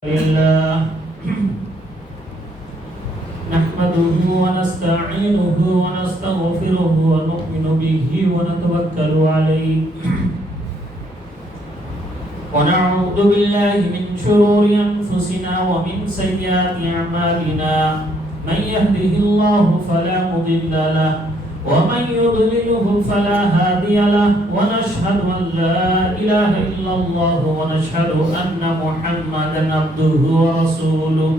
لله نحمده ونستعينه ونستغفره ونؤمن به ونتوكل عليه ونعوذ بالله من شرور أنفسنا ومن سيئات أعمالنا من يهده الله فلا مضل له ومن يضلله فلا هادي له ونشهد أن لا إله إلا الله ونشهد أن محمدا عبده ورسوله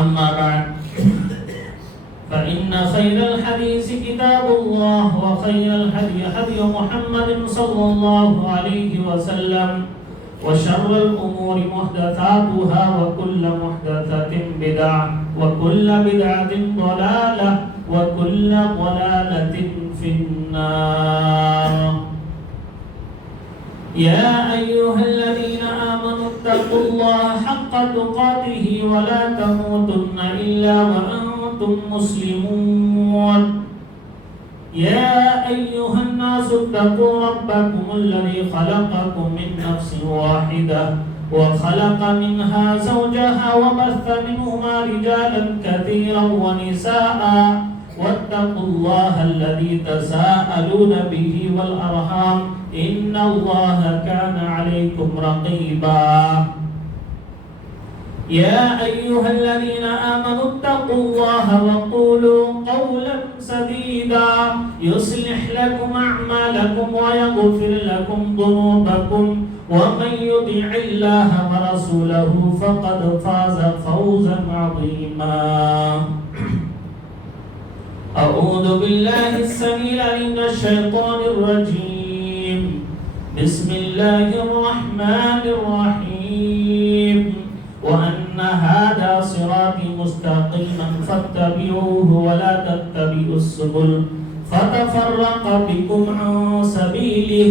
أما بعد فإن خير الحديث كتاب الله وخير الهدي هدي محمد صلى الله عليه وسلم وشر الأمور محدثاتها وكل محدثة بدعة وكل بدعة ضلالة وكل ضلالة في النار يا أيها الذين آمنوا اتقوا الله حق تقاته ولا تموتن إلا وأنتم مسلمون يا أيها الناس اتقوا ربكم الذي خلقكم من نفس واحدة وخلق منها زوجها وبث منهما رجالا كثيرا ونساء واتقوا الله الذي تساءلون به والأرحام إن الله كان عليكم رقيبا يا أيها الذين آمنوا اتقوا الله وقولوا قولا سديدا يصلح لكم أعمالكم ويغفر لكم ذنوبكم ومن يطع الله ورسوله فقد فاز فوزا عظيما أعوذ بالله السميع العليم من الشيطان الرجيم بسم الله الرحمن الرحيم وأن هذا صراطي مستقيما فاتبعوه ولا تتبعوا السبل فتفرق بكم عن سبيله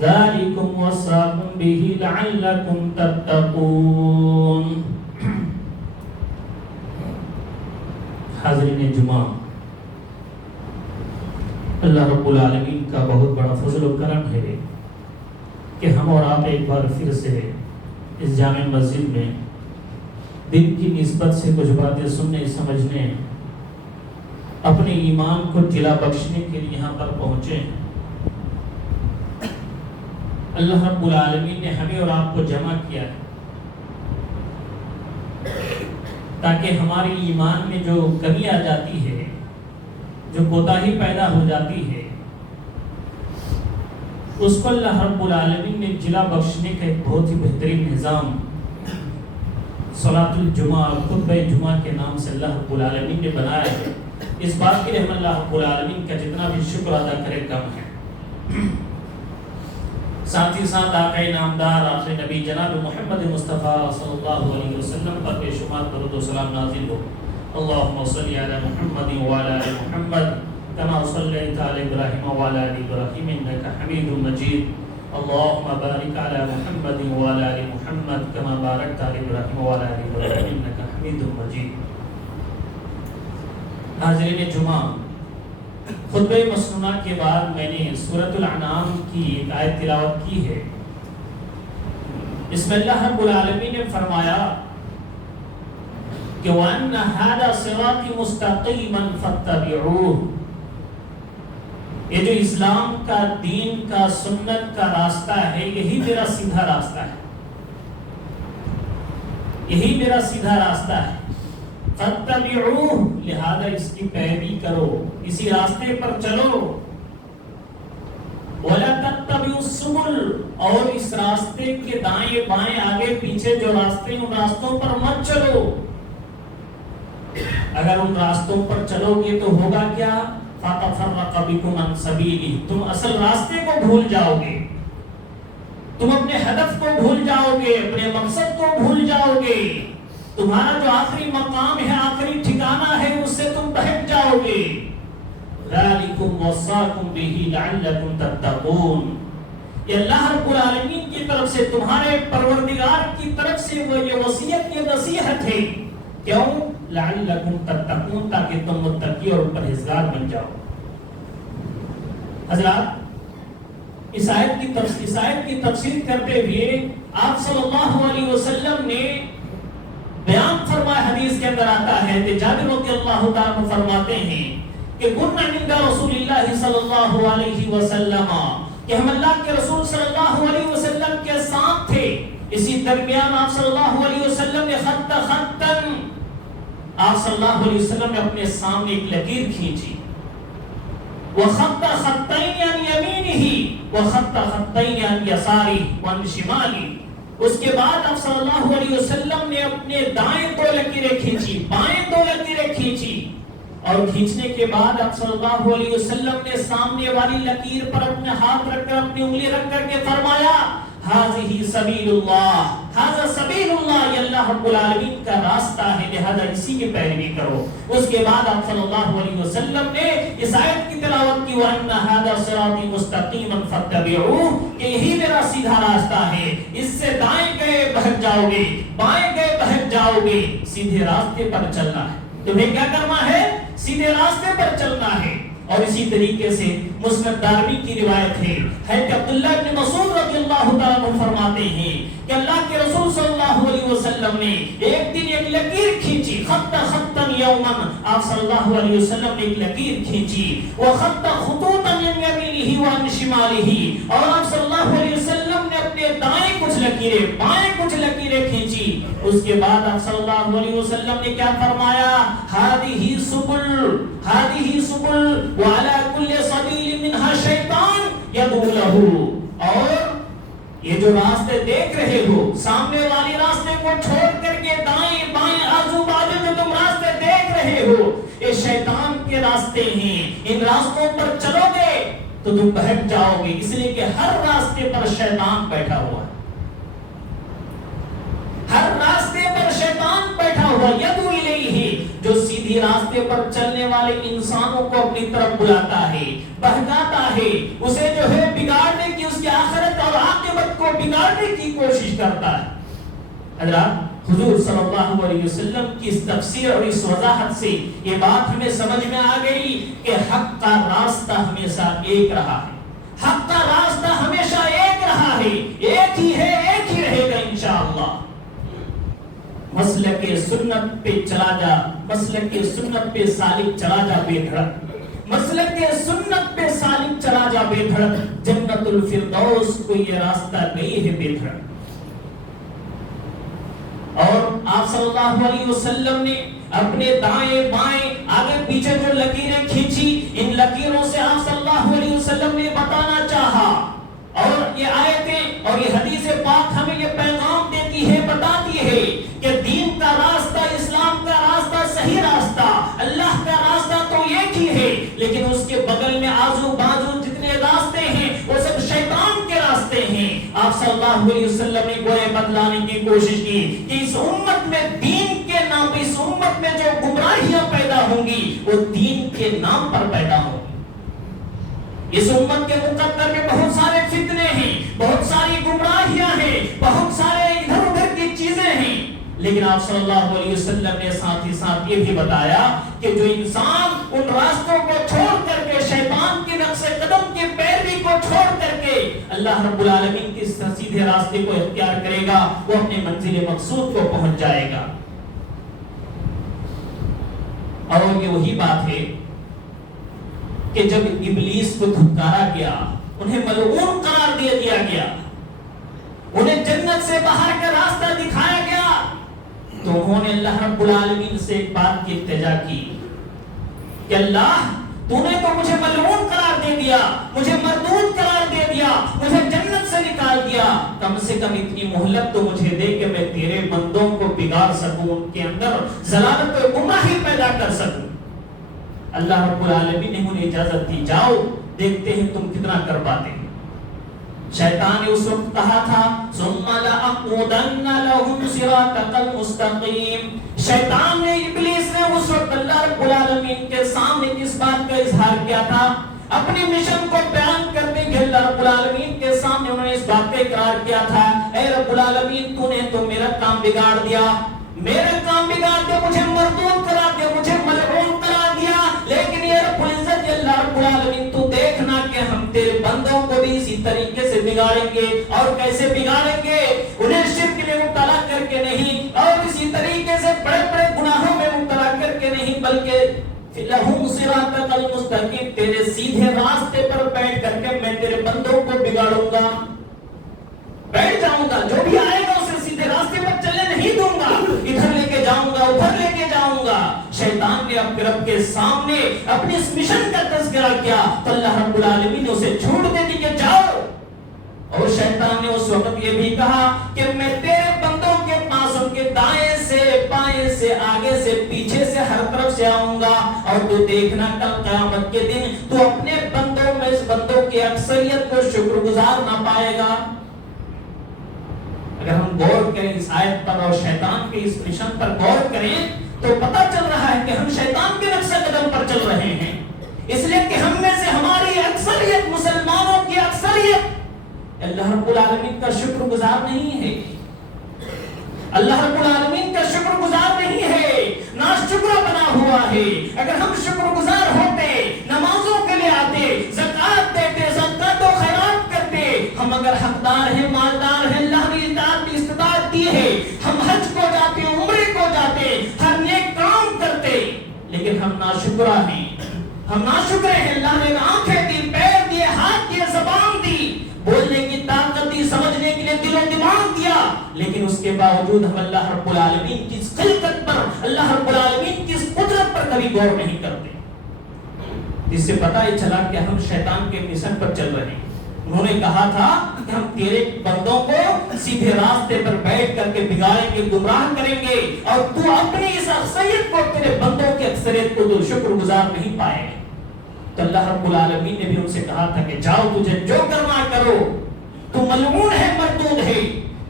ذلكم وصاكم به لعلكم تتقون. حاضرین جمعہ، اللہ رب العالمین کا بہت بڑا فضل و کرم ہے کہ ہم اور آپ ایک بار پھر سے اس جامع مسجد میں دن کی نسبت سے کچھ باتیں سننے سمجھنے اپنے ایمان کو جلا بخشنے کے لیے یہاں پر پہنچے ہیں. اللہ رب العالمین نے ہمیں اور آپ کو جمع کیا ہے تاکہ ہماری ایمان میں جو کمی آ جاتی ہے، جو کوتاہی پیدا ہو جاتی ہے، اس کو اللہ رب العالمین نے جلا بخشنے کا ایک بہت ہی بہترین نظام صلاۃ الجمعہ اور خطبہ جمعہ کے نام سے اللہ رب العالمین نے بنایا ہے. اس بات کے لیے ہم اللہ رب العالمین کا جتنا بھی شکر ادا کرے کم ہے. ساتھ ہی ساتھ آقا نامدار آخر نبی جناب محمد مصطفیٰ صلی اللہ علیہ وسلم پر بے شمار درود و سلام نازل ہو. اللہم صلی علی محمد وعلی آل محمد کما صلیت علی ابراہیم وعلی آل ابراہیم انکا حمید مجید. اللہم بارک علی محمد وعلی آل محمد کما بارکت علی ابراہیم وعلی آل ابراہیم انکا حمید مجید. حاضرین جمعہ، خطبہ مسنونہ کے بعد میں نے سورۃ الانعام کی ایک آیت تلاوت کی ہے. اس میں اللہ رب العالمین نے فرمایا کہ وَأَنَّ هَذَا صِرَاطِ مُسْتَقِيمًا فَاتَّبِعُوهُ. یہ جو اسلام کا، دین کا، سنت کا راستہ ہے، یہی میرا سیدھا راستہ ہے، یہی میرا سیدھا راستہ ہے. فَاتَّبِعُوهُ، لہذا اس کی پیروی کرو، اسی راستے پر چلو. وَلَا تَتَّبِعُوا السُّبُلَ، اور اس راستے کے دائیں بائیں آگے پیچھے جو راستے ان راستوں پر مت چلو. اگر ان راستوں پر چلو گے تو ہوگا کیا؟ فَتَفَرَّقَ بِكُمْ عَنْ سَبِيلِهِ، تم اصل راستے کو بھول جاؤ گے، تم اپنے ہدف کو بھول جاؤ گے، اپنے مقصد کو بھول جاؤ گے. تمہارا جو آخری مقام ہے، آخری ٹھکانہ ہے، اس سے تم بہک جاؤ گے. ذَلِكُمْ وَصَّاكُمْ بِهِ لَعَلَّكُمْ تَتَّقُونَ. یہ اللہ رب العالمین کی طرف سے، تمہارے پروردگار کی طرف سے وہ یہ وصیت، یہ نصیحت ہے. کیوں؟ لَعَلَّكُمْ تَتَّقُونَ، تاکہ تم متقی اور پرہیزگار بن جاؤ. حضرات، اس آیت کی تفسیر کرتے ہوئے آپ صلی اللہ علیہ وسلم نے بیان فرمایا، حدیث کے اندر آتا ہے کہ جابر رضی اللہ تعالیٰ فرماتے ہیں کہ كنا عند رسول اللہ صلی اللہ علیہ وسلم، کہ ہم اللہ کے رسول صلی اللہ علیہ وسلم کے ساتھ تھے. اسی درمیان آپ صلی اللہ علیہ وسلم نے خط خطن، آپ صلی اللہ علیہ وسلم نے اپنے سامنے ایک لکیر کھینچی. وخط خطین عن یمینہ وخط خطین عن یسارہ وعن شمالہ. اس کے بعد آپ صلی اللہ علیہ وسلم نے اپنے دائیں دو لکیریں کھینچی، بائیں دو لکیریں کھینچی، اور کھینچنے کے بعد آپ صلی اللہ علیہ وسلم نے سامنے والی لکیر پر اپنے ہاتھ رکھ کر، اپنی انگلی رکھ کر کے فرمایا ہذہ سبیل اللہ، ہذا سبیل اللہ، یہ اللہ رب العالمین کا راستہ ہے، لہذا اسی کی پیروی کرو. اس کے بعد آپ صلی اللہ علیہ وسلم نے اس آیت کی تلاوت کی وَأَنَّ هَذَا صِرَاطِي مُسْتَقِيمًا فَاتَّبِعُوهُ، کہ یہی میرا سیدھا راستہ ہے، اس سے دائیں گئے بہک جاؤ گے، بائیں گئے بہک جاؤ گے. سیدھے راستے پر چلنا ہے، تمہیں کیا کرنا ہے؟ سیدھے راستے پر چلنا ہے. اور اسی طریقے سے مسند دارمی کی روایت ہے کہ عبداللہ بن مسعود رضی اللہ تعالیٰ عنہ فرماتے ہیں کہ اللہ کے رسول صلی اللہ علیہ وسلم نے ایک دن ایک لکیر کھینچی، خط خطن یوما، آپ صلی اللہ علیہ وسلم نے ایک لکیر کھینچی، وخط خطوطا من یمینہ وعن شمالہ، اور آپ صلی اللہ علیہ وسلم نے اپنے دائیں کچھ لکیریں، بائیں کچھ لکیریں کھینچی. اس کے بعد آپ صلی اللہ علیہ وسلم نے کیا فرمایا؟ ہذہ سبل، ہذہ سبل وعلی کل سبیل منہا شیطان یدعو لہ. اور یہ جو راستے دیکھ رہے ہو، سامنے والی راستے کو چھوڑ کر کے دائیں بائیں آزو بازو جو تم راستے دیکھ رہے ہو، یہ شیطان کے راستے ہیں. ان راستوں پر چلو گے تو تم بہک جاؤ گے، اس لیے کہ ہر راستے پر شیطان بیٹھا ہوا ہے، ہر راستے پر شیطان بیٹھا ہوا. یدعو الیہ، جو سیدھی راستے پر چلنے والے انسانوں کو اپنی طرف بلاتا ہے، بہکاتا ہے، اسے جو ہے بگاڑنے کی، اس کی آخرت اور عاقبت کو بگاڑنے کی کوشش کرتا ہے. حضرات، حضور صلی اللہ علیہ وسلم کی اس تفسیر اور اس وضاحت سے یہ بات ہمیں سمجھ میں آ گئی کہ حق کا راستہ ہمیشہ ایک رہا ہے، حق کا راستہ ہمیشہ ایک رہا ہے، ایک ہی ہے، ایک ہی رہے گا انشاءاللہ. مسلک سنت پہ چلا جا، مسلک سنت پہ سالک چلا جا بے دھڑک، مسلک سنت پہ سالک چلا جا بے دھڑک، جنت الفردوس کو یہ راستہ نہیں ہے بے دھڑک. اور آپ صلی اللہ علیہ وسلم نے اپنے دائیں بائیں آگے پیچھے جو لکیریں کھینچی، ان لکیروں سے آپ صلی اللہ علیہ وسلم نے بتانا چاہا. اور یہ آیتیں اور یہ حدیث پاک ہمیں یہ پیغام دیتی ہے، بتاتی ہے کہ دین کا راستہ، اسلام کا راستہ، صحیح راستہ، اللہ کا راستہ تو ایک ہی ہے، لیکن اس کے بغل میں آزو بازو جتنے راستے ہیں وہ سب شیطان کے راستے ہیں. آپ صلی اللہ علیہ وسلم نے گویا بتلانے کی کوشش کی کہ اس امت میں دین کے نام پر، اس امت میں جو گمراہیاں پیدا ہوں گی وہ دین کے نام پر پیدا ہوں گی. اس امت کے مقدر میں بہت سارے فتنے ہیں، بہت ساری گمراہیاں ہیں، بہت سارے ادھر ادھر کی چیزیں ہیں، لیکن آپ صلی اللہ علیہ وسلم نے ساتھ ہی ساتھ یہ بھی بتایا کہ جو انسان ان راستوں کو چھوڑ کر کے، شیطان کے نقش قدم کی پیروی کو چھوڑ کر کے اللہ رب العالمین کے سیدھے راستے کو اختیار کرے گا، وہ اپنے منزل مقصود کو پہنچ جائے گا. اور یہ وہی بات ہے کہ جب ابلیس کو دھتکارا گیا، انہیں ملعون قرار دے دیا گیا، انہیں جنت سے باہر کا راستہ دکھایا گیا، تو انہوں نے اللہ رب العالمین سے ایک بات کی التجا کی کہ اللہ، تو نے تو مجھے ملعون قرار دے دیا، مجھے مردود قرار دے دیا، مجھے جنت سے نکال دیا، کم سے کم اتنی مہلت تو مجھے دے کہ میں تیرے بندوں کو بگاڑ سکوں، ان کے اندر ضلالت و گمراہی پیدا کر سکوں. اللہ رب العالمین نے انہیں اجازت دی، جاؤ دیکھتے ہیں تم کتنا کر پاتے ہیں. شیطان نے اس وقت کہا تھا ثم لأقعدن لهم صراطك المستقيم. شیطان نے، ابلیس نے اس وقت اللہ رب العالمین کے سامنے کس بات کا اظہار کیا تھا؟ اپنی مشن کو بیان کرنے کے اللہ رب العالمین کے سامنے انہوں نے اس بات کا اقرار کیا تھا، اے رب العالمین تو نے تو میرا کام بگاڑ دیا، میرا کام بگاڑ دیا، مجھے مردود قرار دیا، مجھے ملعون قرار دیا، لیکن یہ رب العزت اللہ رب العالمین تو دیکھنا کہ ہم تیرے بندوں کو بھی اسی طریقے سے بگاڑیں گے. اور کیسے بگاڑیں گے؟ صراطک المستقیم، تیرے سیدھے راستے پر بیٹھ کر کے میں تیرے بندوں کو بگاڑوں گا، بیٹھ جاؤں گا، جو بھی آئے گا اسے سیدھے راستے پر چلنے نہیں دوں گا، ادھر لے کے جاؤں گا ادھر لے کے جاؤں گا۔ شیطان نے اپنے رب کے سامنے اپنے اس مشن کا تذکرہ کیا تو اللہ رب العالمین نے اسے چھوٹ دے دی کہ جاؤ، اور شیطان نے اس وقت یہ بھی کہا کہ میں تیرے بندوں کے پاس ان کے دائیں سے بائیں سے آگے سے پیچھے سے ہر طرف سے آؤں گا، اور تو دیکھنا کل قیامت کے دن تو اپنے بندوں میں اس بندوں کی اکثریت کو شکر گزار نہ پائے گا۔ اگر ہم غور کریں اس آیت پر اور شیطان کے اس مشن پر غور کریں تو پتہ چل رہا ہے کہ ہم شیطان کے نقشہ قدم پر چل رہے ہیں، اس لیے کہ ہم میں سے ہماری اکثریت، مسلمانوں کی اکثریت اللہ رب العالمین کا شکر گزار نہیں ہے، اللہ رب العالمین کا شکر گزار نہیں ہے، ناشکرہ بنا ہوا ہے۔ اگر ہم شکر گزار ہوتے، نمازوں کے لیے آتے، زکوٰۃ دیتے، صدقات و خیرات کرتے، ہم اگر حقدار ہیں، مالدار ہیں، اللہ نے اطاعت استطاعت دی ہے، ہم حج کو جاتے، عمرے کو جاتے، ہر نیک کام کرتے، لیکن ہم ناشکرہ ہیں، ہم ناشکرے ہیں۔ اللہ نے آنکھیں دی، پیر دیے، ہاتھ دیے، زبان دی، بولنے کی طاقت دی، سمجھنے کے لیے دل و دماغ دیا، لیکن اس کے باوجود ہم اللہ رب العالمین کی اس خلقت پر، اللہ رب العالمین کی اس قدرت پر کبھی غور نہیں کرتے، جس سے پتہ ہی چلا کہ ہم شیطان کے مشن پر چل رہے ہیں۔ انہوں نے کہا تھا کہ ہم تیرے بندوں کو سیدھے راستے پر بیٹھ کر کے بگاڑیں گے، گمراہ کریں گے، اور تو اپنی اس اکثریت کو، تیرے بندوں کی اکثریت کو تو شکر گزار نہیں پائے گا۔ تو اللہ رب العالمین نے بھی ان سے کہا تھا کہ جاؤ، تجھے جو کرنا کرو، تو ملعون ہے، مردود ہے،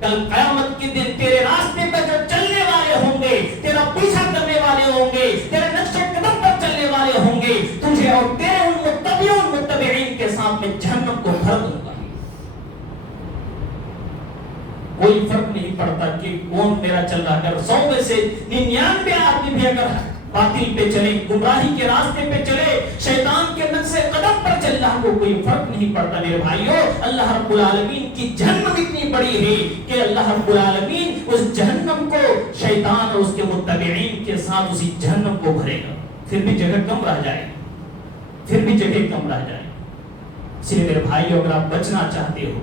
کل قیامت کے دن تیرے راستے پر جو چلنے والے ہوں گے، تیرا پیچھا کرنے والے ہوں گے، تیرے نقش قدم پر چلنے والے ہوں گے، تجھے اور تیرے ان متبعین کے ساتھ میں جہنم کو بھر دوں گا۔ کوئی فرق نہیں پڑتا کہ کون میرا چل رہا ہے، 100 میں سے 99 آدمی بھی اگر باطل پہ چلے، گمراہی کے راستے پہ چلے، شیطان کے نقش قدم پر چل رہا، کو کوئی فرق نہیں پڑتا میرے بھائیوں۔ اللہ رب العالمین کی جہنم اتنی بڑی ہے کہ اللہ رب العالمین اس جہنم کو شیطان اور اس کے متبعین کے ساتھ اسی جہنم کو بھرے گا، پھر بھی جگہ کم رہ جائے، پھر بھی جگہ کم رہ جائے۔ اس لیے میرے بھائیوں، اگر آپ بچنا چاہتے ہو،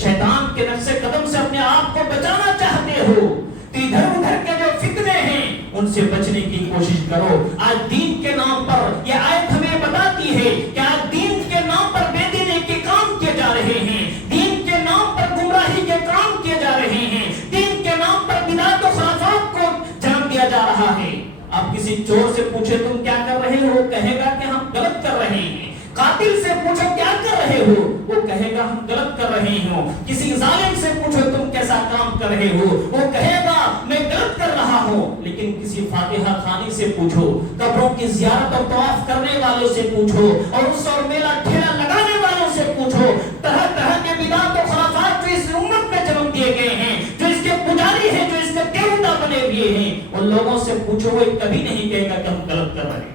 شیطان کے نقش قدم سے اپنے آپ کو بچانا چاہتے ہو، تو ادھر ادھر کے جو فتنے ہیں ان سے بچنے کی کوشش کرو۔ آج دین کے نام پر یہ آیت ہمیں بتاتی ہے کہ آج دین کے نام پر بے دینی کے کام کیے جا رہے ہیں، دین کے نام پر گمراہی کے کام کیے جا رہے ہیں، دین کے نام پر بدعت و خرافات کو جنم دیا جا رہا ہے۔ آپ کسی چور سے پوچھے تم کیا کر رہے ہو، کہے گا کہ ہم غلط کر رہے ہیں۔ قاتل سے پوچھو کیا کر رہے ہو، وہ کہے گا ہم غلط کر رہے ہوں۔ کسی ظالم سے پوچھو تم کیسا کام کر رہے ہو، وہ کہے گا میں غلط کر رہا ہوں۔ لیکن کسی فاتحہ خوانی سے پوچھو، قبروں کی زیارت اور طواف کرنے والوں سے پوچھو، اور اس اور میلہ ٹھیلا لگانے والوں سے پوچھو، طرح طرح کے بدعت و خرافات جو اس امت میں جنم دیے گئے ہیں، جو اس کے پجاری ہیں، جو اس کے دیوتا بنے ہوئے ہیں، ان لوگوں سے پوچھو، وہ کبھی نہیں کہے گا کہ ہم غلط کر رہے ہیں،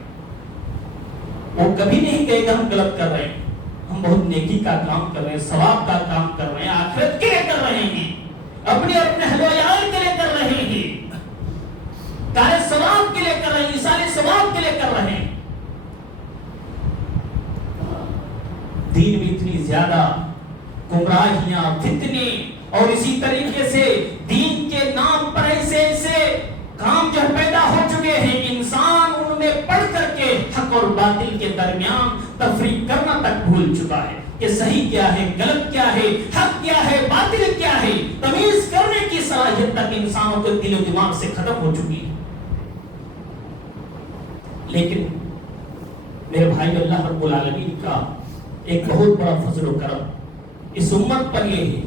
وہ کبھی نہیں کہے گا ہم غلط کر رہے ہیں۔ ہم بہت نیکی کا کام کر رہے ہیں، ثواب کا کام کر رہے ہیں، آخرت کے لیے کر رہے ہیں، اپنے اور اپنے اہل و عیال کے لیے کر رہے ہیں، کار ثواب کے لیے کر رہے ہیں، ایصال ثواب کے لیے کر رہے ہیں۔ دین میں اتنی زیادہ گمراہیاں، فتنے، اور اسی طریقے سے دین کے نام پر ایسے ایسے کام جو پیدا ہو چکے ہیں، انسان ان میں پڑھ کر کے حق اور باطل کے درمیان تفریق کرنا تک بھول چکا ہے کہ صحیح کیا ہے، غلط کیا ہے، حق کیا ہے، باطل کیا ہے، تمیز کرنے کی صلاحیت تک انسانوں کے دل و دماغ سے ختم ہو چکی ہے۔ لیکن میرے بھائی، اللہ رب العالمین کا ایک بہت بڑا فضل و کرم اس امت پر یہ ہے،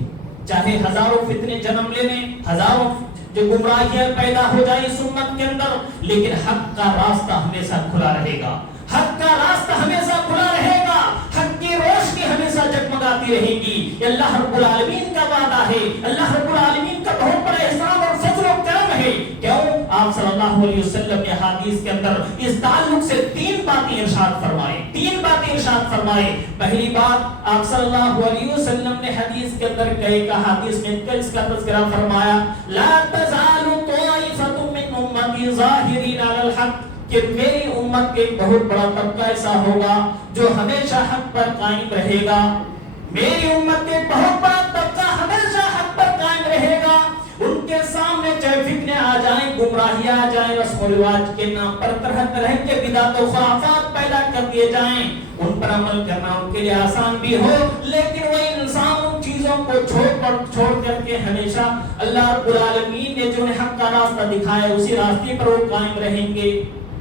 چاہے ہزاروں فتنے جنم لینے، ہزاروں جو گمراہیاں پیدا ہو جائیں اس امت کے اندر، لیکن حق کا راستہ ہمیشہ کھلا رہے گا، حق کا راستہ ہمیشہ کھلا رہے گا، حق کی روشنی ہمیشہ جگمگاتی رہے گی۔ یہ اللہ رب العالمین کا وعدہ ہے، اللہ رب العالمین کا بہت بڑا احسان اور فضل و کرم ہے۔ کیوں؟ آپ صلی اللہ علیہ وسلم نے حدیث کے اندر اس تعلق سے 3 باتیں ارشاد فرمائے۔ پہلی بات، آپ صلی اللہ علیہ وسلم نے حدیث کے اندر حدیث میں اس کا تذکرہ فرمایا، لا تزال طائفة من امتی ظاہرین علی الحق، کہ میری امت کے ایک بہت بڑا طبقہ ایسا ہوگا جو ہمیشہ حق پر قائم رہے گا. میری امت کے ایک بہت بڑا طبقہ ہمیشہ حق پر قائم رہے گا. ان کے سامنے چاہے فتنے آ جائیں, گمراہیاں آ جائیں, رسم و رواج کے نام پر طرح طرح کے بدعت و خرافات پیدا کر دیے جائیں, ان پر عمل کرنا ان کے لیے آسان بھی ہو, لیکن وہ انسان ان چیزوں کو چھوڑ کر کے ہمیشہ اللہ رب العالمین نے جو انہیں حق کا راستہ دکھایا اسی راستے پر وہ قائم رہیں گے.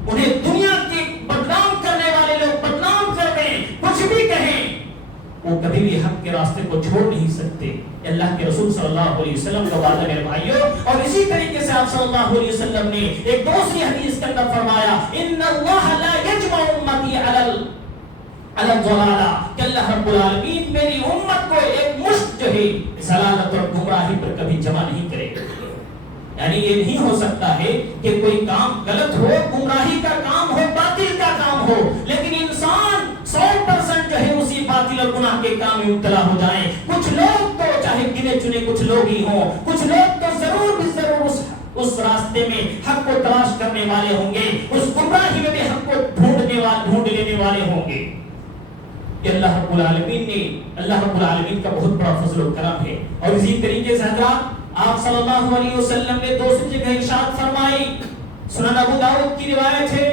انہیں دنیا کے بدنام کرنے والے لوگ بدنام کر دیں, کچھ بھی کہیں, وہ کبھی بھی حق کے راستے کو چھوڑ نہیں سکتے. اللہ کے رسول صلی اللہ علیہ وسلم کا وعدہ میرے بھائیوں. اور اسی طریقے سے آپ صلی اللہ علیہ وسلم نے ایک دوسری حدیث کے اندر فرمایا ان اللہ لا یجمع امتی علی الضلالہ, کہ اللہ رب العالمین میری امت کو ایک مشت جو ہے ضلالت اور گمراہی پر کبھی جمع نہیں کرے گا. یعنی یہ نہیں ہو سکتا ہے کہ کوئی کام غلط ہو, گمراہی کا کام ہو, باطل کا کام ہو, لیکن انسان 100% جو ہے اسی باطل اور گناہ کے کام میں مبتلا ہو جائیں. کچھ لوگ تو چاہے گنے چنے کچھ لوگ ہی ہوں, کچھ لوگ تو ضرور بھی ضرور اس راستے میں حق کو تلاش کرنے والے ہوں گے, اس گمراہی میں بھی حق کو ڈھونڈ لینے والے ہوں گے. کہ اللہ رب العالمین کا بہت بڑا فضل و کرم ہے. اور اسی طریقے سے حضرات آپ صلی اللہ علیہ وسلم نے دوسری جگہ ارشاد فرمائی, سنن ابو داؤد کی روایت ہے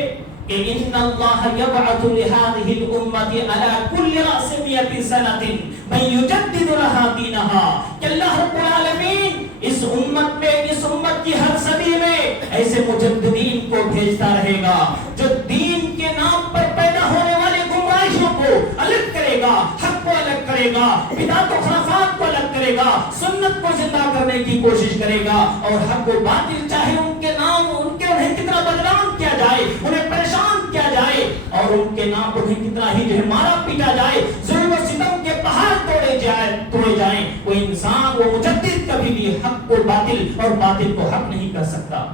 کہ ان اللہ یبعث لهذه الامه على كل راس 100 سنه من يجدد لها دینها, کہ اللہ رب العالمین اس امت میں, اس امت کی ہر صدی میں ایسے مجددین کو بھیجتا رہے گا جو دین کے نام پر پیدا ہونے والے گمراہیوں کو الگ کرے گا, حق کو الگ کرے گا, بدعت و خرافات کو الگ کرے گا, سنت کو زندہ کرنے کی کوشش کرے گا, اور حق و باطل چاہے ان کے نام انہیں کتنا بدنام کیا جائے, انہیں پریشان کیا جائے, اور ان کے نام پر انہیں کتنا ہی جو ہے مارا پیٹا جائے, ظلم و ستم کے پہاڑ توڑے جائیں, وہ انسان, وہ مجدد کبھی بھی حق کو باطل اور باطل کو حق نہیں کر سکتا.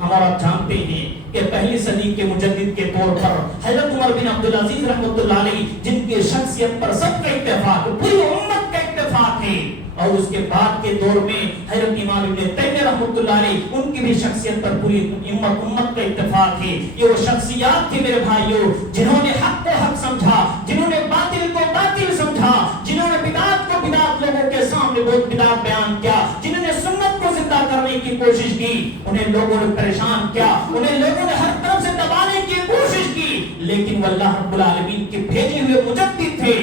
ہمارا جانتے ہیں کہ پہلی صدی کے مجدد کے طور پر حضرت عمر بن عبدالعزیز رحمۃ اللہ علیہ, جن کی شخصیت پر سب کا اتفاق, پوری امت کا اتفاق ہے, اور اس کے بعد کے دور میں حضرت امام ابن تیمیہ رحمۃ اللہ علیہ, ان کی بھی شخصیت پر پوری امت کا اتفاق ہے. یہ وہ شخصیات تھے میرے بھائیوں جنہوں نے حق کو حق سمجھا, جنہوں نے باطل کو باطل سمجھا, جنہوں نے بدعت کو بدعت لوگوں کے سامنے بہت بدعت بیان کیا, جنہوں نے سنت کو زندہ کرنے کی کوشش کی, انہیں لوگوں نے پریشان کیا, انہیں لوگوں نے ہر طرف سے دبانے کی کوشش کی, لیکن وہ اللہ رب العالمین کے بھیجے ہوئے مجدد تھے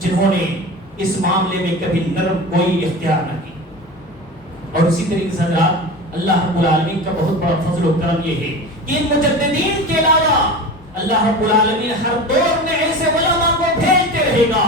جنہوں نے اس معاملے میں کبھی نرم کوئی اختیار نہ کی. اور اسی طریقے سے حضرات اللہ رب العالمین کا بہت بڑا فضل و کرم یہ ہے کہ ان مجددین کے علاوہ اللہ رب العالمین ہر دور میں ایسے علماء کو بھیجتے رہے گا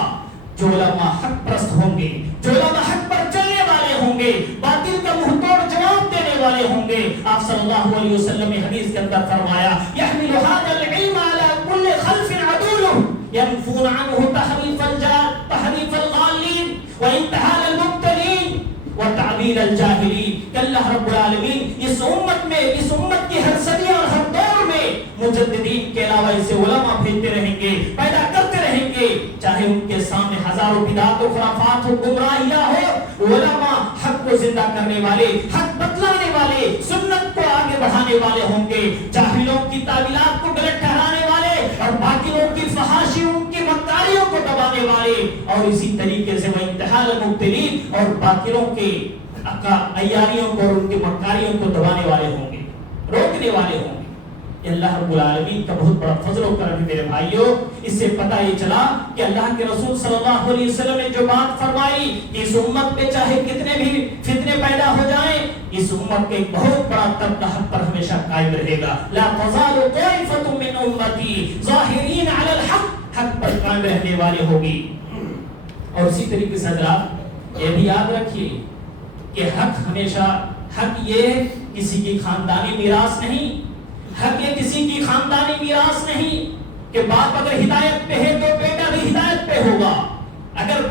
جو علماء حق پرست ہوں گے, جو علماء حق پر چلنے والے ہوں گے, باطل کا منہ توڑ جواب دینے والے ہوں گے. آپ صلی اللہ علیہ وسلم نے حدیث کے اندر فرمایا يحمل هذا العلم على كل خلف عدول ينفون عنه تحریف الغالین وانتحال المبتلین وتعبیر الجاہلین, کہ اللہ رب العالمین اس امت میں, اس امت کی ہر صدی اور ہر دور میں مجددین کے علاوہ ایسے علماء بھیجتے رہیں گے, پیدا کرتے رہیں گے, چاہے ان کے سامنے ہزاروں بدعات و خرافات ہو, گمراہیاں ہو, علماء حق کو زندہ کرنے والے, حق بتلانے والے, سنت کو آگے بڑھانے والے ہوں گے, جاہلوں کی تعویلات کو غلط ٹھہرانے والے اور باطلوں کی فحاشی, ان کی مکاریوں کو دبانے والے, اور اسی طریقے سے وہ انتحال المبتلین اور باطلوں کے عیاریوں کو اور ان کی مکاریوں کو دبانے والے ہوں گے, روکنے والے ہوں گے. اللہ رب العالمین کا بہت بڑا فضل و کرم ہے میرے بھائیوں. اس سے پتہ یہ چلا کہ اللہ کے رسول صلی اللہ علیہ وسلم نے جو بات فرمائی کہ اس امت میں چاہے کتنے بھی فتنے پیدا ہو جائیں, اس امت کا ایک بہت بڑا طبقہ حق پر ہمیشہ قائم رہے گا. لا تزال طائفة من امتی ظاہرین علی الحق, حق پر قائم رہنے والے ہوگی. اور اسی طریقے سے حضرات یہ بھی یاد رکھیے کہ حق ہمیشہ, حق یہ کسی کی خاندانی میراث نہیں, حق یہ کسی کی خاندانی میراث نہیں کہ باپ اگر ہدایت پہ ہے تو بیٹا بھی ہدایت پہ ہوگا, اگر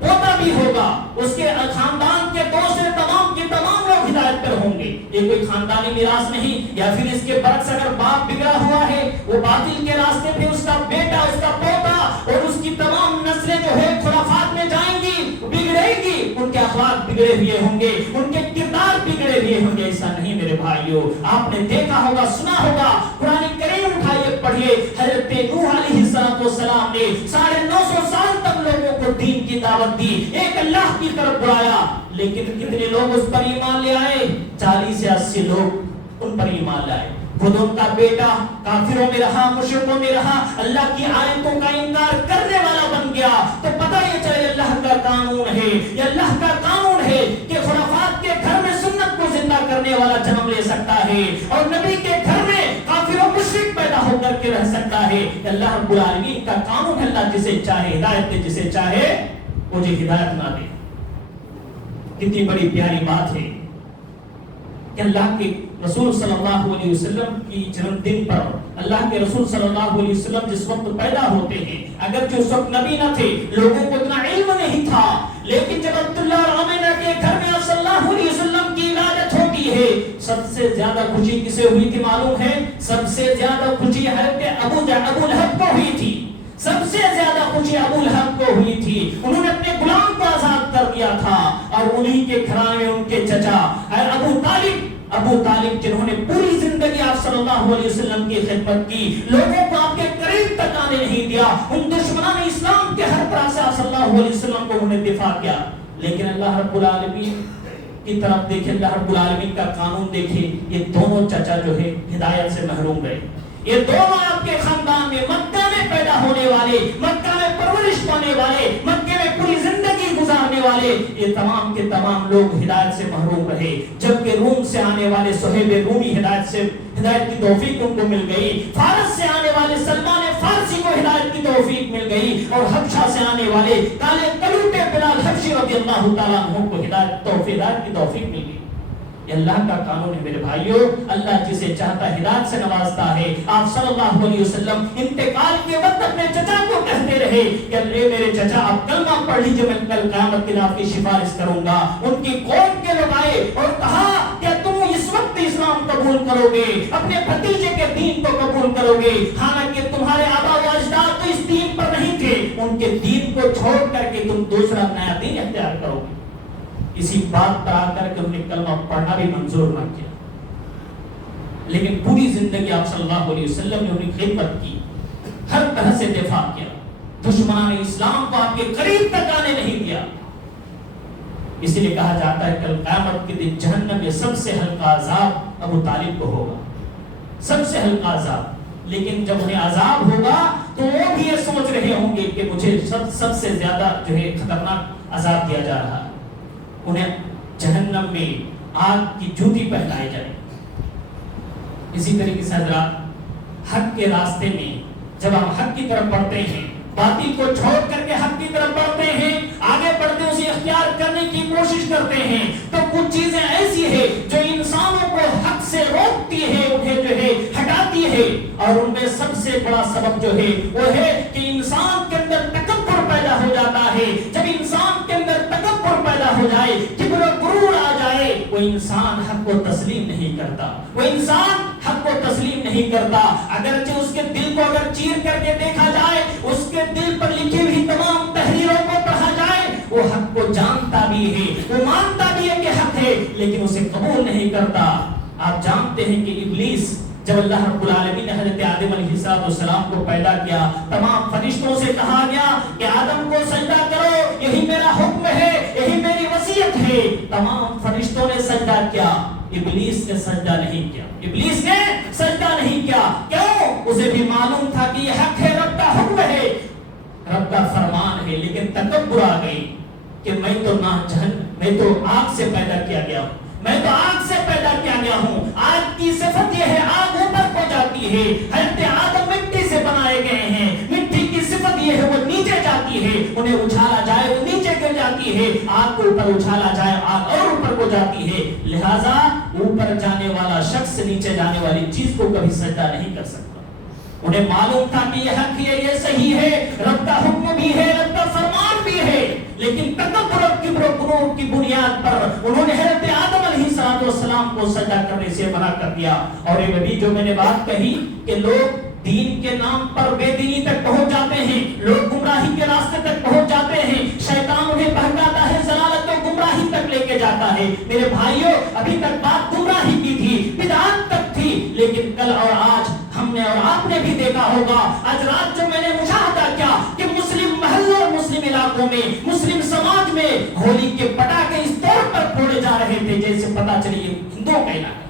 پوتا بھی ہوگا اس کے خاندان کے دوسرے تمام کے تمام لوگ ہدایت پر ہوں گے. یہ کوئی خاندانی میراث نہیں. یا پھر اس کے برعکس اگر باپ بگڑا ہوا ہے, وہ باطل کے راستے پہ, اس کا بیٹا, اس کا پوتا اور اس کی تمام نسلیں جو ہے خرافات میں جائیں گی, بگڑے گی, ان کے اخلاق بگڑے ہوئے ہوں گے, ان کے کردار بگڑے ہوئے ہوں گے. ایسا نہیں میرے بھائیوں. آپ نے دیکھا ہوگا, سنا ہوگا, قرآن کریم اٹھائیے پڑھیے, پڑھیے حضرت نوح علیہ السلام نے 950 سال تک لوگوں کو دین کی دعوت دی، ایک اللہ کی طرف بلایا، لیکن کتنے لوگ اس پر ایمان لے آئے؟ 40 سے 80 لوگ ان پر ایمان لائے۔ خود ان کا بیٹا کافروں میں رہا، مشرکوں میں رہا، اللہ کی آیتوں کا انکار کرنے والا بن گیا۔ تو پتہ یہ چلے اللہ کا قانون ہے، یہ اللہ کا قانون ہے کہ خرافات کے گھر میں سنت کو زندہ کرنے والا جنم لے سکتا ہے، اور نبی کے گھر میں کافر و مشرک پیدا ہو کر کے رہ سکتا ہے۔ اللہ رب العالمین کا قانون ہے، اللہ جسے چاہے ہدایت دے، جسے چاہے مجھے ہدایت نہ دے۔ کتنی بڑی پیاری بات ہے کہ اللہ کے رسول صلی اللہ علیہ وسلم کی جنم دن پر اللہ کے رسول صلی اللہ علیہ وسلم جس وقت پیدا ہوتے ہیں، اگرچہ اس وقت نبی نہ تھے، لوگوں کو اتنا علم نہیں تھا، لیکن جب عبداللہ اور آمنہ کے گھر میں صلی اللہ علیہ وسلم کی ولادت ہوتی ہے، سب سے زیادہ خوشی کسے ہوئی تھی معلوم ہے؟ سب سے زیادہ خوشی حضرت ابو لہب کو ہوئی تھی، سب سے زیادہ خوشی ابو لہب کو ہوئی تھی۔ انہوں نے اپنے غلام کو آزاد کر دیا تھا، اور انہی کے گھرانے میں ان کے چچا ابو طالب جنہوں نے پوری زندگی آپ صلی اللہ علیہ وسلم کی خدمت کی، لوگوں کو آپ کے قریب تک آنے نہیں دیا، ان دشمنان اسلام کے ہر طرح سے آپ صلی اللہ علیہ وسلم کو انہوں نے دفاع کیا، لیکن اللہ رب العالمین کی طرف دیکھیں، اللہ رب العالمین کا قانون دیکھیں، یہ دونوں چچا جو ہے ہدایت سے محروم رہے۔ یہ دونوں آپ کے خاندان میں مکہ میں پیدا ہونے والے، مکہ میں پرورش پانے والے، مکہ میں پوری زندگی گزارنے والے، یہ تمام کے تمام لوگ ہدایت سے محروم رہے، جبکہ روم سے آنے والے صہیب رومی ہدایت کی توفیق ان کو مل گئی، فارس سے آنے والے سلمان فارسی کو ہدایت کی توفیق مل گئی، اور حبشہ سے آنے والے کالے کلوٹے بلال حبشی رضی اللہ تعالیٰ عنہ کو ہدایت کی توفیق مل گئی۔ یہ اللہ کا قانون ہے میرے بھائیوں، اللہ جسے چاہتا ہدایت سے نوازتا ہے۔ آپ صلی اللہ علیہ وسلم انتقال کے وقت اپنے چچا کو کہتے رہے کہ اے میرے چچا آپ کلمہ پڑھ لیجئے، میں کل قیامت کے دن آپ کی سفارش کروں گا۔ ان کی قوم کے لوگ آئے اور کہا کہ تم اس وقت اسلام قبول کرو گے، اپنے بھتیجے کے دین کو قبول کرو گے، حالانکہ تمہارے آبا و اجداد تو اس دین پر نہیں تھے، ان کے دین کو چھوڑ کر کے تم دوسرا نیا دین اختیار کرو گے۔ اسی بات پر آ کر کے انہیں کلمہ پڑھنا بھی منظور نہ کیا، لیکن پوری زندگی آپ صلی اللہ علیہ وسلم نے انہیں خدمت کی، ہر طرح سے دفاع کیا، دشمنان اسلام کو آپ کے قریب تک آنے نہیں دیا۔ اسی لیے کہا جاتا ہے کل قیامت کے دن جہنم میں سب سے ہلکا عذاب ابو طالب کو ہوگا، سب سے ہلکا عذاب، لیکن جب انہیں عذاب ہوگا تو وہ بھی یہ سوچ رہے ہوں گے کہ مجھے سب سے زیادہ جو ہے خطرناک عذاب دیا جا رہا ہے، انہیں جہنم میں آگ کی جوتی پہنائی جائے۔ اسی طریقے سے حضرات حق کے راستے میں جب ہم حق کی طرف بڑھتے ہیں، باطل کو چھوڑ کر کے حق کی طرف بڑھتے ہیں، آگے بڑھتے اسے اختیار کرنے کی کوشش کرتے ہیں، تو کچھ چیزیں ایسی ہیں جو انسانوں کو حق سے روکتی ہے، انہیں جو ہے ہٹاتی ہے، اور ان میں سب سے بڑا سبب جو ہے وہ ہے کہ انسان کے اندر تکبر پیدا ہو جاتا ہے۔ جب انسان کے اندر تکبر پیدا ہو جائے، کبر و غرور آ جائے، وہ انسان حق کو تسلیم نہیں کرتا، وہ انسان حق کو تسلیم نہیں کرتا، اگرچہ اس کے دل کو اگر چیر کر کے دیکھا جائے، اس کے دل پر لکھی ہوئی تمام تحریروں کو پڑھا جائے، وہ حق کو جانتا بھی ہے، وہ مانتا بھی ہے کہ حق ہے، لیکن اسے قبول نہیں کرتا۔ آپ جانتے ہیں کہ ابلیس جب اللہ رب العالمین نے حضرت آدم علیہ السلام کو پیدا کیا، تمام فرشتوں سے کہا گیا کہ آدم کو سجدہ کرو، یہی میرا حکم ہے، یہی میری وصیت ہے۔ تمام فرشتوں نے سجدہ کیا، ابلیس نے سجدہ نہیں کیا، ابلیس نے سجدہ نہیں کیا۔ کیوں؟ اسے بھی معلوم تھا کہ یہ حق ہے، رب کا حکم ہے، رب کا فرمان ہے، لیکن تکبر آ گئی کہ میں تو آگ سے پیدا کیا گیا ہوں، میں تو آگ سے پیدا کیا گیا ہوں۔ آگ کی صفت یہ ہے، آگ اوپر کو جاتی ہے، حضرت آدم مٹی سے بنائے گئے ہیں، مٹی کی صفت یہ ہے وہ نیچے جاتی ہے، انہیں اچھالا جائے وہ نیچے گر جاتی ہے، آگ کو اوپر اچھالا جائے آگ اور اوپر کو جاتی ہے، لہذا اوپر جانے والا شخص نیچے جانے والی چیز کو کبھی سجدہ نہیں کر سکتا۔ انہیں معلوم تھا کہ یہ حق ہے، یہ صحیح ہے، رب کا حکم بھی ہے، رب کا فرمان بھی ہے، لیکن تکبر اور کبر و غرور کی بنیاد پر انہوں نے حضرت آدم علیہ السلام کو سجدہ کرنے سے منع کر دیا۔ اور یہ نبی جو میں نے بات کہی کہ لوگ دین کے نام پر بے دینی تک پہنچ جاتے ہیں، لوگ گمراہی کے راستے تک پہنچ جاتے ہیں، شیطان انہیں بہکاتا ہے، ضلالت و گمراہی تک لے کے جاتا ہے۔ میرے بھائیوں، ابھی تک بات گمراہی کی تھی، بدعات تک تھی، لیکن کل اور آج ہم نے اور آپ آپ نے بھی دیکھا ہوگا آج رات جو میں نے مشاہدہ کیا کہ مسلم محلوں اور مسلم علاقوں میں مسلم سماج میں ہولی کے پٹاخے اس طور پر پھوڑے جا رہے تھے جیسے پتا چلے یہ ہندوؤں کا علاقہ.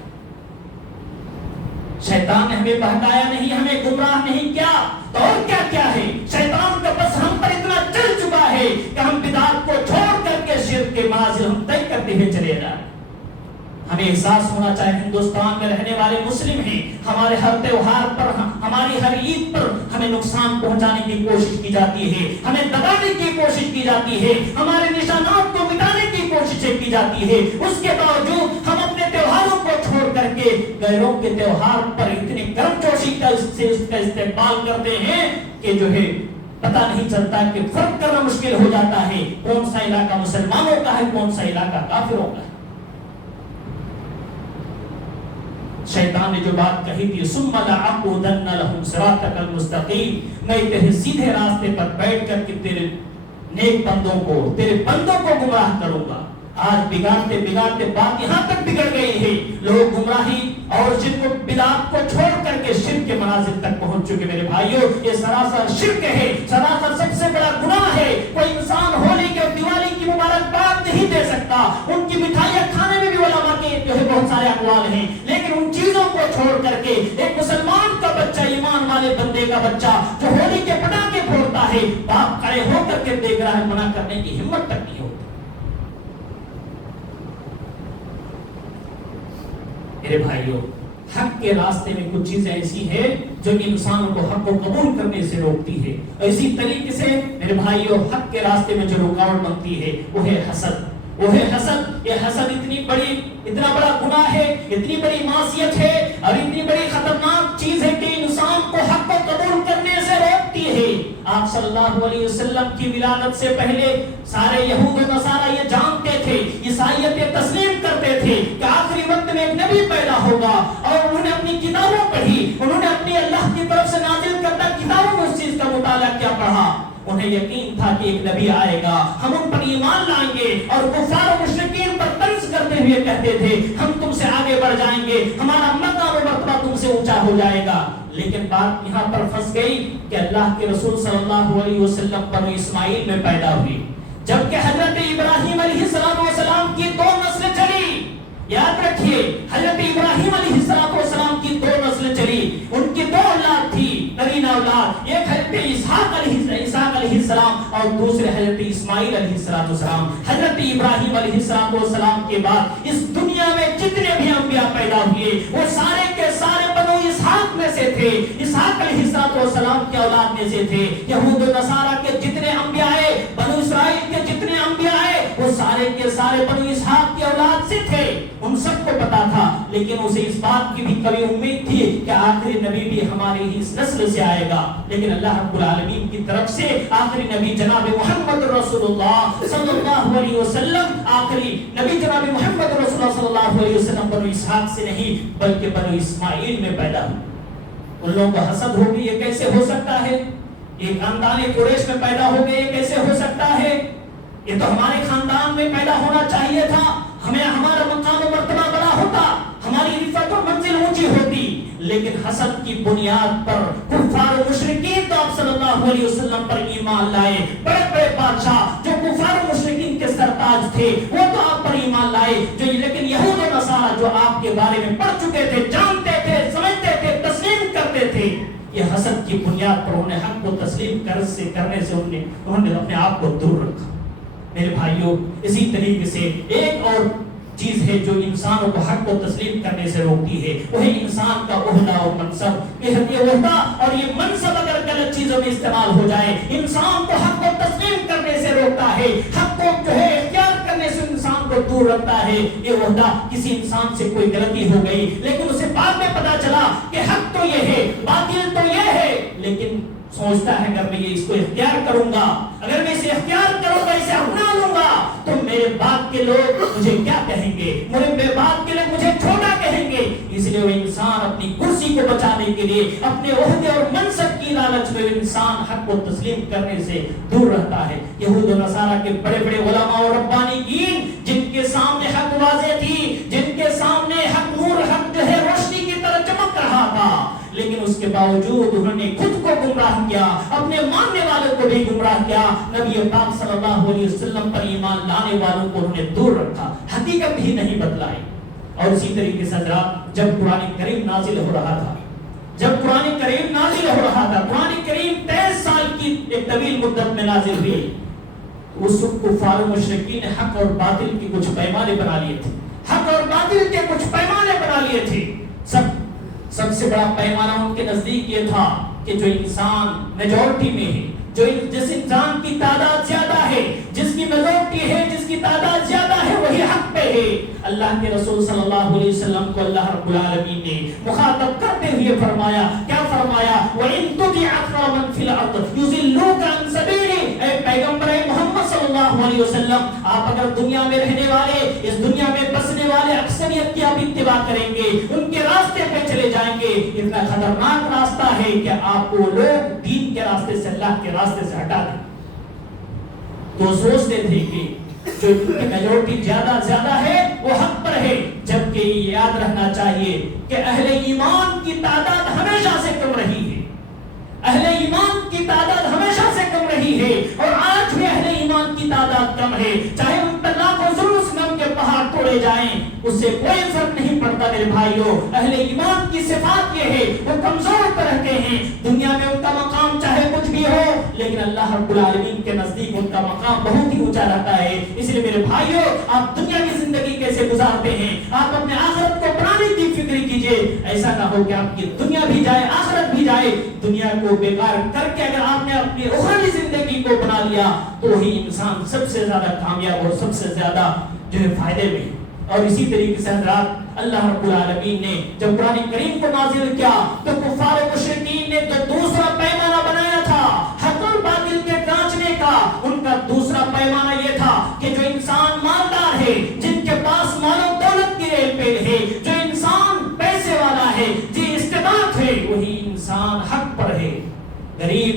شیطان نے ہمیں بہکایا نہیں, ہمیں گمراہ نہیں کیا, تو اور کیا کیا ہے. شیطان کا بس ہم پر اتنا چل چکا ہے کہ ہم بدعت کو چھوڑ کر کے شرک کے منازل ہم طے کرتے ہوئے چلے جا رہے ہیں. ہمیں احساس ہونا چاہے ہندوستان میں رہنے والے مسلم ہیں, ہمارے ہر تہوار پر, ہماری ہر عید پر ہمیں نقصان پہنچانے کی کوشش کی جاتی ہے, ہمیں دبانے کی کوشش کی جاتی ہے, ہمارے نشانات کو مٹانے کی کوششیں کی جاتی ہے. اس کے باوجود ہم اپنے تہواروں کو چھوڑ کر کے غیروں کے تہوار پر اتنی گرم جوشی سے اس کا استقبال کرتے ہیں کہ جو ہے پتہ نہیں چلتا کہ فرق کرنا مشکل ہو جاتا ہے کون سا علاقہ مسلمانوں کا ہے کون سا علاقہ کافروں کا ہے. شیطان نے جو بات کہی تھی ثم لأقعدن لهم صراطك المستقیم, میں تیرے سیدھے راستے پر بیٹھ کر کے تیرے نیک بندوں کو, تیرے بندوں کو گمراہ کروں گا. آج بگاڑتے بگاڑتے بات یہاں تک بگڑ گئی ہے, لوگ گمراہی اور شرک و بدعت کو چھوڑ کر کے شرک کے منازل تک پہنچ چکے. میرے بھائیوں یہ سراسر شرک ہے, سراسر سب سے بڑا گناہ ہے. کوئی انسان ہولی کے اور دیوالی کی مبارکباد نہیں دے سکتا, ان کی مٹھائیاں کھانے میں بھی علماء کے جو ہے بہت سارے اقوال ہیں, لیکن ان چیزوں کو چھوڑ کر کے ایک مسلمان کا بچہ, ایمان والے بندے کا بچہ جو ہولی کے پٹاخے پھوڑتا ہے, باپ کھڑے ہو کر کے دیکھ رہا ہے, منع کرنے کی ہمت تک نہیں ہوتی. میرے بھائیوں حق کے راستے میں کچھ چیزیں ایسی ہیں جو انسانوں کو حق کو قبول کرنے سے روکتی ہے. اسی طریقے سے میرے بھائیوں حق کے راستے میں جو رکاوٹ بنتی ہے وہ ہے حسد. وہ ہے حسد. یہ حسد اتنا بڑا گناہ ہے, اتنی بڑی معصیت ہے اور اتنی بڑی خطرناک چیز ہے کہ انسان کو حق کو قبول کرنے سے روکتی ہے. آپ صلی اللہ علیہ وسلم کی ولادت سے پہلے سارے یہود و نصارہ یہ جانتے تھے, عیسائیت تسلیم کرتے تھے کہ آخری وقت میں ایک نبی پیدا ہوگا, اور انہوں نے اپنی کتابوں پڑھی, انہوں نے اپنی اللہ کی طرف سے نازل کردہ کتابوں میں اس چیز کا مطالعہ کیا پڑھا. انہیں یقین تھا کہ ایک نبی آئے گا, ہم ان پر ایمان لائیں گے, اور کفار و مشرکین پر طنز کرتے ہوئے کہتے تھے ہم تم سے آگے بڑھ جائیں گے, ہمارا مقام و مرتبہ تم سے اونچا ہو جائے گا. لیکن بات یہاں پر پھنس گئی کہ اللہ کے رسول صلی اللہ علیہ وسلم بنو اسماعیل میں پیدا ہوئی, جبکہ حضرت ابراہیم علیہ السلام کی 2 نسلیں چلی. یاد رکھیے حضرت ابراہیم علیہ السلام کی 2 نسلیں چلی, ان کی 2 اولاد تھی, ترین اولاد, ایک حضرت اسحاق علیہ السلام اور دوسرے حضرت اسماعیل علیہ السلام. حضرت ابراہیم علیہ السلام کے بعد اس دنیا میں جتنے بھی انبیاء پیدا ہوئے وہ سارے کے سارے بنو اسحاق میں سے تھے, اسحاق علیہ السلام کی اولاد میں سے تھے. یہود و نصارہ کے جتنے انبیاء آئے, بنو اسرائیل کے جتنے انبیاء آئے, وہ سارے کے سارے بنو اسحاق کی اولاد سے تھے. ان سب کو پتا تھا, لیکن اسے اس بات کی بھی کبھی امید تھی کہ آخری نبی بھی ہماری ہی اس نسل سے آئے گا. لیکن اللہ رب العالمین کی طرف سے آخری نبی جناب محمد رسول اللہ صلی اللہ علیہ وسلم, آخری نبی جناب محمد رسول اللہ صلی اللہ علیہ وسلم بنو اسحاق سے نہیں بلکہ بنو اسماعیل میں پیدا ہوئے. ان لوگوں کو حسد ہو گئی, یہ کیسے ہو سکتا ہے, یہ خاندان قریش میں پیدا ہو گئے, یہ کیسے ہو سکتا ہے, یہ تو ہمارے خاندان میں پیدا ہونا چاہیے تھا, ہمیں ہمارا مقام و مرتبہ بڑا ہوتا, ہماری رفعت و منزل اونچی ہوتی. لیکن حسد کی بنیاد پر کفار و مشرکین تو آپ صلی اللہ علیہ وسلم پر ایمان لائے. بڑے بڑے بادشاہ جو کفار و مشرکین کے سرتاج تھے وہ تو آپ پر ایمان لائے, جو لیکن یہود و نصارہ جو آپ کے بارے میں پڑھ چکے تھے, جانتے تھے, سمجھتے تھے, تسلیم کرتے تھے, یہ حسد کی بنیاد پر انہیں حق کو تسلیم کرنے سے انہوں نے اپنے آپ کو دور رکھا. میرے بھائیوں اسی طریقے سے ایک اور چیز ہے جو انسانوں کو حق کو تسلیم کرنے سے روکتی ہے, وہ ہے انسان کا عہدہ اور منصب. یہ عہدہ اور یہ منصب اگر غلط چیزوں میں استعمال ہو جائے انسان کو حق کو تسلیم کرنے سے روکتا ہے, حق کو جو ہے اختیار کرنے سے انسان کو دور رکھتا ہے. یہ عہدہ کسی انسان سے کوئی غلطی ہو گئی لیکن اسے بعد میں پتا چلا کہ حق تو یہ ہے, باطل تو یہ ہے, لیکن سوچتا ہے اگر میں اس کو اختیار کروں گا, اگر میں اسے اختیار کروں گا, اسے اپنا لوں گا تو میرے بعد کے لوگ مجھے کیا کہیں گے, میرے بعد کے لوگ مجھے چھوٹا کہیں گے. اس لیے وہ انسان اپنی کرسی کو بچانے کے لیے, اپنے عہدے اور منصب کی لالچ میں انسان حق کو تسلیم کرنے سے دور رہتا ہے. یہود و نصارہ کے بڑے بڑے علماء اور ربانیین جن کے سامنے حق واضح تھی, جن کے سامنے حق نور, حق جو ہے روشنی کی طرح چمک رہا تھا, لیکن اس کے باوجود انہوں نے خود کو گمراہ کیا، اپنے ماننے والوں کو بھی گمراہ کیا، نبی پاک صلی اللہ علیہ وسلم پر ایمان لانے والوں کو انہوں نے دور رکھا، حقیقت ہی نہیں بتلائی۔ اور اسی طریقے سے حضرات جب قرآن کریم نازل ہو رہا تھا، قرآن کریم 23 سال کی ایک طویل مدت میں نازل ہوئی، اس وقت کفار و مشرکین نے حق اور باطل کے کچھ پیمانے بنا لیے تھے، سب سے بڑا پیمانہ ان کے نزدیک یہ تھا کہ جو انسان میجورٹی میں ہے، جس انسان کی تعداد زیادہ ہے، جس کی میجورٹی ہے، جس کی تعداد زیادہ ہے، وہی حق پہ ہے۔ اللہ کے رسول صلی اللہ علیہ وسلم کو اللہ رب العالمین نے مخاطب کرتے ہوئے فرمایا، کیا فرمایا؟ وَإِن تُطِعْ أَكْثَرَ مَن فِي الْأَرْضِ يُضِلُّوكَ عَن سَبِيلِهِ، اے پیغمبر محمد صلی اللہ علیہ وسلم، آپ اگر دنیا میں رہنے والے، اس دنیا میں بسنے والے اکثریت کی آپ اتباع کریں گے، ان کے راستے پہ چلے جائیں گے، اتنا خطرناک راستہ ہے کہ آپ کو لوگ دین کے راستے سے، اللہ کے راستے سے ہٹا دیں۔ تو سوچتے تھے کہ جو میجورٹی زیادہ ہے وہ حق پر ہے، جبکہ یہ یاد رکھنا چاہیے کہ اہل ایمان کی تعداد ہمیشہ سے کم رہی ہے، اور آج بھی اہل ایمان کی تعداد کم ہے، چاہے ان پر لاکھوں ظلم ستم کے پہاڑ توڑے جائیں، اس سے کوئی فرق نہیں پڑتا میرے بھائیوں۔ اہل ایمان کی صفات یہ ہے، وہ کمزور پر رہتے ہیں، دنیا میں ان کا مقام چاہے کچھ بھی ہو، لیکن اللہ رب العالمین کے نزدیک ان کا مقام بہت ہی اونچا رہتا ہے۔ اس لیے میرے بھائیوں، آپ دنیا کی زندگی کیسے گزارتے ہیں، آپ اپنے آخرت کو بنانے کی فکر کیجئے، ایسا نہ ہو کہ آپ کی دنیا بھی جائے، آخرت بھی جائے۔ دنیا کو بیکار کر کے اگر آپ نے اپنی اخروی زندگی کو بنا لیا تو وہی انسان سب سے زیادہ کامیاب اور سب سے زیادہ جو ہے فائدے میں۔ اور اسی طریقے سے حضرات اللہ رب العالمین نے جب قرآن کریم کو نازل کیا تو کفار و مشرکین نے جو دوسرا پیمانہ بنایا تھا حق اور باطل کے جانچنے کا، ان کا دوسرا پیمانہ یہ تھا کہ جو انسان مالدار ہے، جن کے پاس مال و دولت کی ریل پہ ہے، جو انسان پیسے والا ہے، جی استطاعت ہے، وہی انسان حق پر ہے۔ غریب،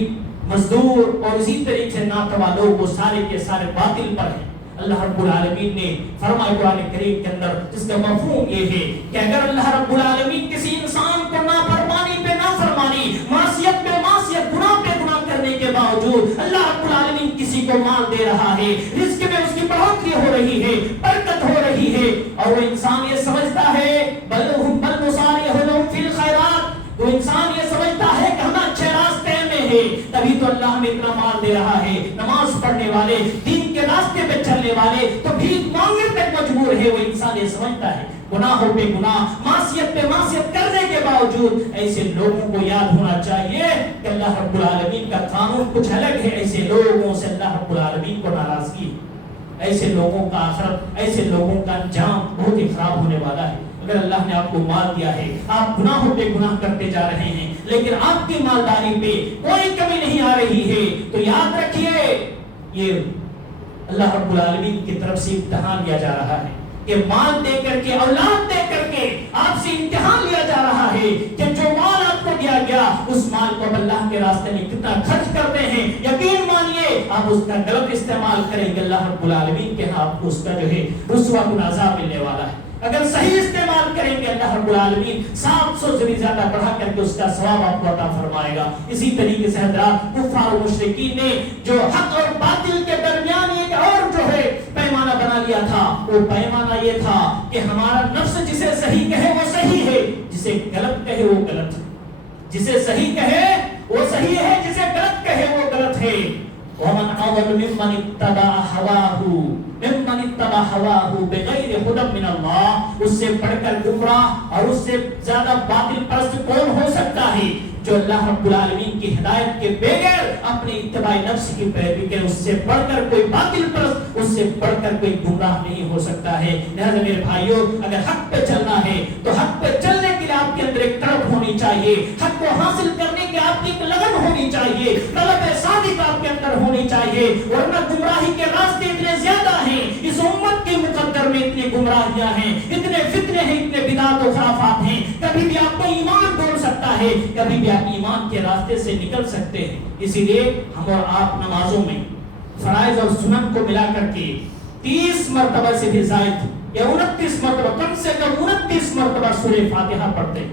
مزدور اور اسی طریقے سے ناتواں لوگ وہ سارے کے سارے باطل پر ہیں۔ اللہ رب العالمین نے فرمایا قرآن کریم کے اندر، جس کا مفہوم یہ ہے کہ اگر اللہ رب العالمین کسی انسان کو نافرمانی پہ نافرمانی، معصیت پہ معصیت، گناہ پہ گناہ کرنے کے باوجود اللہ رب العالمین کسی کو مال دے رہا ہے، رزق میں اس کی بڑھوتری ہو رہی ہے، برکت ہو رہی ہے، اور وہ انسان یہ سمجھتا ہے بل نصارع لهم فی الخیرات، وہ انسان یہ سمجھتا ہے کہ ہم اچھے راستے میں ہے، تبھی تو اللہ ہمیں اتنا مال دے رہا ہے۔ نماز پڑھنے والے، دین کے راستے پہ چلنے والے تو بھیک مانگنے تک مجبور ہے، وہ انسان یہ سمجھتا ہے۔ گناہوں پہ گناہ، معصیت پہ معصیت کرنے کے باوجود ایسے لوگوں کو یاد ہونا چاہیے کہ اللہ رب العالمین کا قانون کچھ الگ ہے۔ ایسے لوگوں سے اللہ رب العالمین کو ناراضگی، ایسے لوگوں کا آخرت، ایسے لوگوں کا انجام بہت ہی خراب ہونے والا ہے۔ اگر اللہ نے آپ کو مال دیا ہے، آپ گناہوں پہ گناہ کرتے جا رہے ہیں، لیکن آپ کی مالداری پہ کوئی کمی نہیں آ رہی ہے، تو یاد رکھیے یہ اللہ رب العالمین کی طرف سے امتحان لیا جا رہا ہے کہ مال دے کر کے، اولاد دے کر کے آپ سے امتحان لیا جا رہا ہے کہ جو مال آپ کو دیا گیا اس مال کو اللہ کے راستے میں کتنا خرچ کرتے ہیں۔ یقین مانیے آپ اس کا غلط استعمال کریں گے، اللہ رب العالمین کے ہاں آپ کو اس کا جو ہے رسوا کن عذاب ملنے والا ہے۔ اگر صحیح استعمال کریں گے اللہ رب العالمین 700 سے بھی زیادہ بڑھا کر کے اس کا ثواب آپ کو عطا فرمائے گا۔ اسی طریقے سے حضرات کفار و مشرکین نے جو حق اور باطل کے درمیان ایک اور جو ہے پیمانہ بنا لیا تھا، وہ پیمانہ یہ تھا کہ ہمارا نفس جسے صحیح کہے وہ صحیح ہے، جسے غلط کہے وہ غلط ہے، جسے صحیح کہے وہ صحیح ہے، جسے غلط کہے وہ غلط ہے۔ وَمَنْ أَضَلُّ مِمَّنِ اتَّبَعَ هَوَاهُ بِغَيْرِ هُدًى مِنَ اللَّهِ، اس سے بڑھ کر گمراہ اور اس سے زیادہ باطل پرست کون ہو سکتا ہے جو اللہ رب العالمین کی ہدایت کے بغیر اپنے اتباع نفس کی پیروی کرے۔ اس سے بڑھ کر کوئی باطل پرست، اس سے بڑھ کر کوئی گمراہ نہیں ہو سکتا ہے۔ لہذا میرے بھائیوں، اگر حق پہ چلنا ہے تو حق پہ چلنے کے لیے آپ کے اندر ایک تڑپ ہونی چاہیے، حق کو حاصل کرنے کی آپ کی ایک لگن ہونی چاہیے، طلب صادق آپ کے اندر ہونی چاہیے، ورنہ گمراہی کے راستے اتنے زیادہ ہیں، اس امت کے مقدر میں اتنی گمراہیاں ہیں، اتنے فتنے ہیں، اتنے بدعات و خرافات ہیں، کبھی بھی آپ کو ایمان ڈول سکتا ہے، کبھی بھی آپ ایمان کے راستے سے نکل سکتے ہیں۔ اسی لیے ہم اور آپ نمازوں میں فرائض اور سنن کو ملا کر کے 30 مرتبہ سے بھی زائد یا 29 مرتبہ، کم سے کم 29 مرتبہ سورہ فاتحہ پڑھتے ہیں۔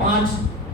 5